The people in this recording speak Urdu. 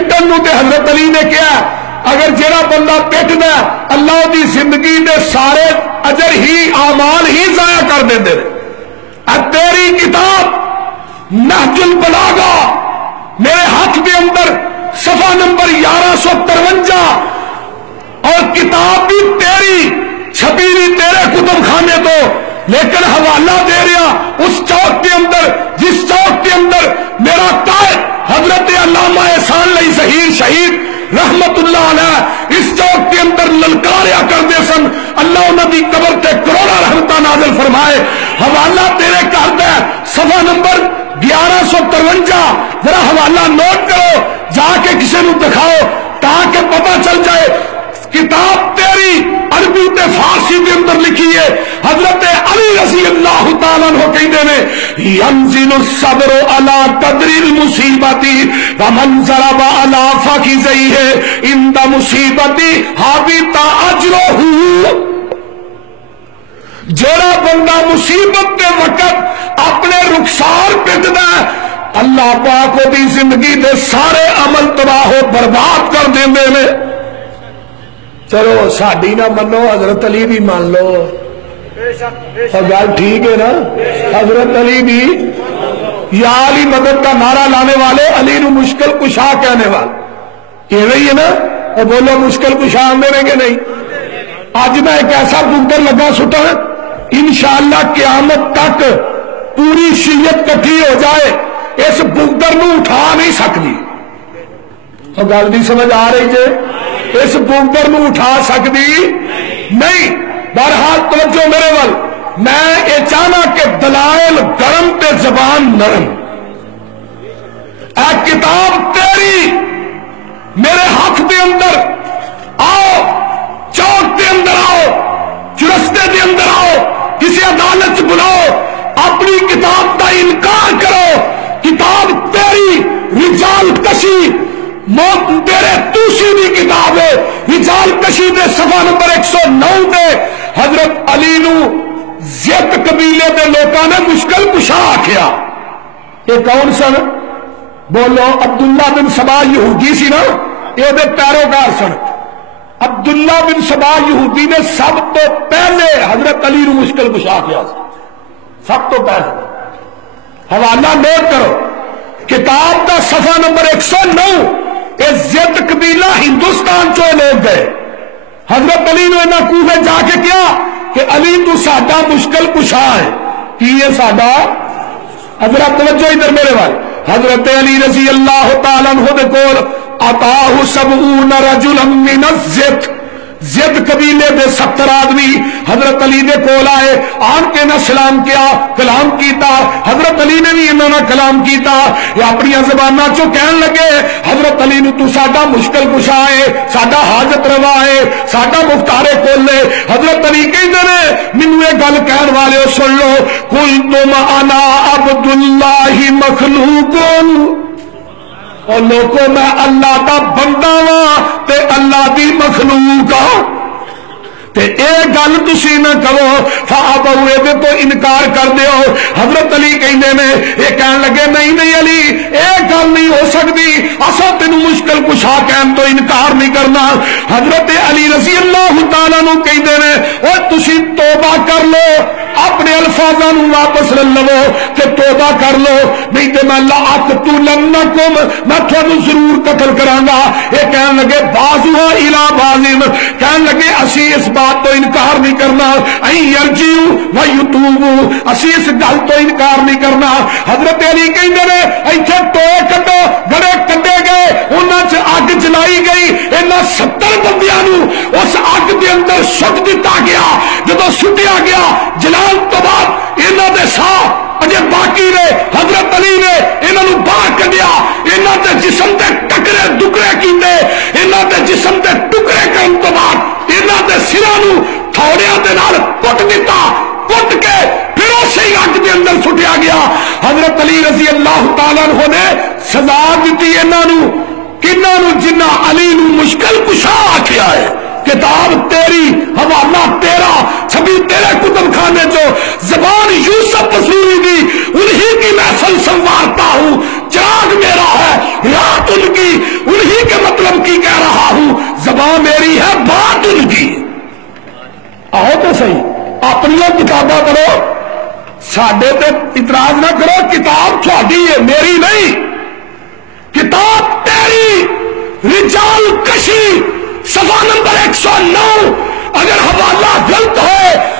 حضرت علی نے کیا اگر جڑا بندہ پٹدا اللہ دی زندگی دے سارے اجر ہی اعمال ہی ضائع کر دیندے نے. تیری کتاب نہج البلاغہ میرے ہاتھ کے اندر صفحہ نمبر 1153 اور کتاب بھی تیری چھپی ہوئی تیرے کتب خانے تو، لیکن حوالہ دے رہا اس چوک کے اندر جس چوک کے اندر میرا قائد حضرت علامہ احسان علی ظہیر شہید رحمت اللہ علیہ اس چوک کے اندر للکاریا کرتے سن. اللہ انہوں کی قبر تے کروڑا رحمتہ نازل فرمائے. حوالہ تیرے کر دے صفحہ نمبر 1153 ذرا حوالہ نوٹ کرو جا کے کسی نو دکھاؤ تاکہ پتہ چل جائے. کتاب تیری عربی تے فارسی کے اندر لکھی ہے. حضرت علی رضی اللہ تعالیٰ عنہ کہتے ہیں ینزل الصبر علی قدر المصیبت ومن ضرب علی فخذیہ عند مصیبت حبط اجرہ. جڑا بندہ مصیبت کے وقت اپنے رخسار پٹدا ہے اللہ پاک دی زندگی دے سارے عمل تباہ و برباد کر دیندے نے. چلو ساڈی نہ منو حضرت علی بھی مان لو. گل ٹھیک ہے نا؟ حضرت علی بھی یا علی مدد کا نعرہ لانے والے علی نو مشکل کشا کہنے والے یہ نہیں ہے نا؟ اور بولو مشکل کشا آندے نے کہ نہیں؟ آج میں ایک ایسا بنکر لگا سٹا انشاءاللہ قیامت تک پوری شیعت کٹھی ہو جائے اس بنکر نو اٹھا نہیں سکتی. اور گل نہیں سمجھ آ رہی جے؟ اس بنکر نو اٹھا سکتی نہیں. بہرحال توجہ میرے ول میں یہ چاہنا کہ دلائل گرم تے زبان نرم. اے کتاب تیری میرے ہاتھ دے اندر آؤ چوک دے اندر آؤ چرستے دے اندر آؤ کسی عدالت بلاؤ اپنی کتاب کا انکار کرو. کتاب تیری رجال کشی تیرے توسی بھی کتاب ہے. رجال کشی دے صفحہ نمبر 109 دے حضرت علی نو زیت قبیلے دے لوکاں نے مشکل کشا آکھیا. یہ کون سن؟ بولو. عبداللہ بن سبا یہودی سی نا یہ دے پیروکار سن. عبداللہ بن سبا یہودی نے سب تو پہلے حضرت علی نو مشکل کشا کیا سب تو پہلے. حوالہ نوٹ کرو کتاب کا صفحہ نمبر 109. زد قبیلہ ہندوستان چو لوگ گئے حضرت علی نے انہاں کوفے جا کے کیا کہ علی تو ساڈا مشکل کشا ہے. کی یہ ساڈا؟ حضرت توجہ ادھر میرے والے. حضرت علی رضی اللہ تعالیٰ عنہ دے کول عطاہ 70 رجلا من الزد زد قبیلے دے 70 آدمی حضرت علی دے کول آئے آن کے نہ سلام کیا کلام کیتا. حضرت علی نے بھی انہوں نے کلام کیتا. یہ اپنی زبانہ چو کہن لگے حضرت علی نے تو ساڈا مشکل کشا ہے ساڈا حاجت روا ہے ساڈا مختارے کول لے. حضرت علی کہندے نے مینوں یہ گل کہن والے سن لو قلتم انا عبداللہ مخلوق اور لوگوں میں اللہ کا بندہ وا تے اللہ دی مخلوق ہاں تے اے گل تسی نہ کرو فابو اے تو انکار کر دیو. حضرت علی کہندے نے یہ کہن لگے نہیں علی اے گل نہیں ہو سکتی اساں تینوں مشکل کشا کہن تو انکار نہیں کرنا. حضرت علی رضی اللہ تعالیٰ نو کہندے نے او تسی توبہ کر لو اپنے الفاظاں نو واپس لے لو کہ توبہ کر لو نہیں تے میں لا اقتلنکم میں تھانوں ضرور قتل کراں گا. یہ کہن لگے بازوا الی بازم کہن لگے اسی اس بات تو انکار نہیں کرنا این یرجعوا ویتوبوا اسی اس گل تو انکار نہیں کرنا. حضرت علی کہندے نے ایتھے ٹوئے کڈو گڑے کڈے گئے انہاں چ اگ جلائی گئی انہاں 70 بندیاں نو اس اگ دے اندر سٹ دتا گیا. جدوں سٹیا گیا جلال تو بعد انہاں دے ساہ اجے باقی نے حضرت علی نے انہاں نو باہر کڈیا انہاں دے جسم تے ٹکرے ٹکرے کیتے انہاں دے جسم تے ٹکرے کرن تو بعد انہاں دے سراں نو تھوڑیاں دے نال کٹ دتا کٹ کے پھر اسی اگ دے اندر سٹیا گیا. حضرت علی رضی اللہ تعالیٰ عنہ نے سزا دتی انہاں نو کنہاں نو جنہاں علی نو مشکل کشا آکھیا ہے. کتاب تیری حوالہ تیرا چھبی تیرے کتب خانے جو زبان یوسف مسوری دی انہی کی محفل سنوارتا ہوں. چراغ میرا ہے رات ان کی انہی کی کہہ رہا ہوں، زبان میری ہے بات ان کی۔ آؤ تو صحیح اپنی کتاباں پڑھو، ساڈے تے اعتراض نہ کرو، کتاب تھوڑی ہے میری نہیں، کتاب تیری۔ رجال کشی صفحہ نمبر 109، اگر حوالہ غلط ہے